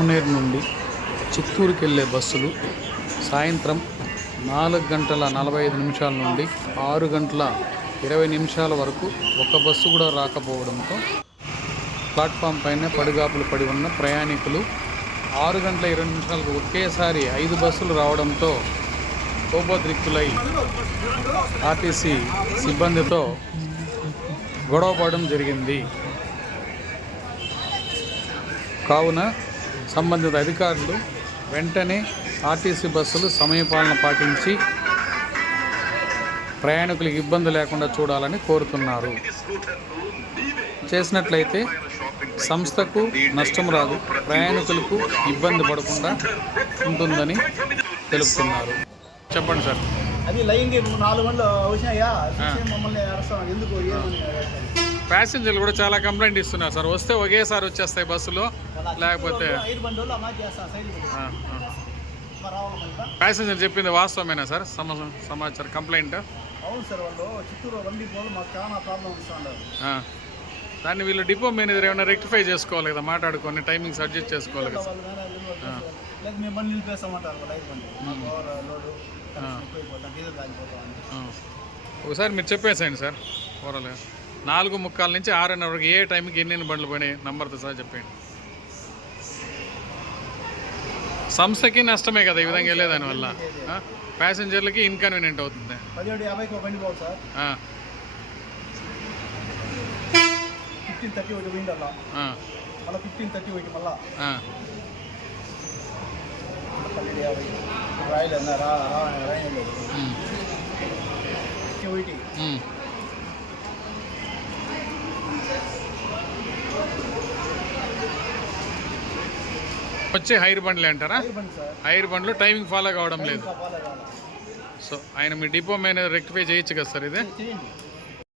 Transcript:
పలమనేరు నుండి చిత్తూరుకి వెళ్ళే బస్సులు సాయంత్రం నాలుగు గంటల నలభై ఐదు నిమిషాల నుండి ఆరు గంటల ఇరవై నిమిషాల వరకు ఒక బస్సు కూడా రాకపోవడంతో ప్లాట్ఫామ్ పైన పడిగాపులు పడి ఉన్న ప్రయాణికులు ఆరు గంటల ఇరవై నిమిషాలకు ఒకేసారి ఐదు బస్సులు రావడంతో కోపోద్రిక్తులై ఆర్టీసీ సిబ్బందితో గొడవ పడడం జరిగింది. కావున సంబంధిత అధికారులు వెంటనే ఆర్టీసీ బస్సులు సమయపాలన పాటించి ప్రయాణికులకు ఇబ్బంది లేకుండా చూడాలని కోరుతున్నారు. చేసినట్లయితే సంస్థకు నష్టం రాదు ప్రయాణికులకు ఇబ్బంది పడకుండా ఉంటుందని తెలుపుతున్నారు. చెప్పండి సార్. అది లైన్కి నాలుగు గంటలు వచ్చినాయా? చూసి మమ్మల్ని అరుస్తాం ఎందుకు? ప్యాసింజర్లు కూడా చాలా కంప్లైంట్ ఇస్తున్నారు సార్. వస్తే ఒకేసారి వచ్చేస్తాయి బస్సులు. లేకపోతే ప్యాసింజర్ చెప్పింది వాస్తవమేనా సార్? సమ సమాచారం కంప్లైంట్ అవును సార్ వాళ్ళు చిత్తూరు రండి మాకు చాలా ప్రాబ్లం. దాన్ని వీళ్ళు డిపో మేనేజర్ ఏమైనా రెక్టిఫై చేసుకోవాలి కదా మాట్లాడుకొని టైమింగ్స్ అడ్జస్ట్ చేసుకోవాలి కదా. ఒకసారి మీరు చెప్పేసేయండి సార్. ఓవరాల్గా నాలుగు ముక్కాల నుంచి ఆరున్నర వరకు ఏ టైంకి ఎన్ని బండ్లు పోయినాయి నంబర్తో సహా చెప్పండి సంస్థకి నష్టమే కదా ఈ విధంగా వెళ్ళే దానివల్ల? ప్యాసింజర్లకి ఇన్కన్వీనియంట్ అవుతుంది. ఫిఫ్టీన్ థర్టీ ఒకటి మళ్ళీ ఫిఫ్టీన్ థర్టీ ఒకటి మళ్ళా. పన్నెండు యాభై. రా రాయలేదు ఒకటి. వచ్చే హైర్ బండ్లే అంటారా? హైర్ బండ్లు టైమింగ్ ఫాలో కావడం లేదు. సో ఆయన మీ డిపో మేనేజర్ రెక్టిఫై చేయొచ్చు కదా సార్ ఇది?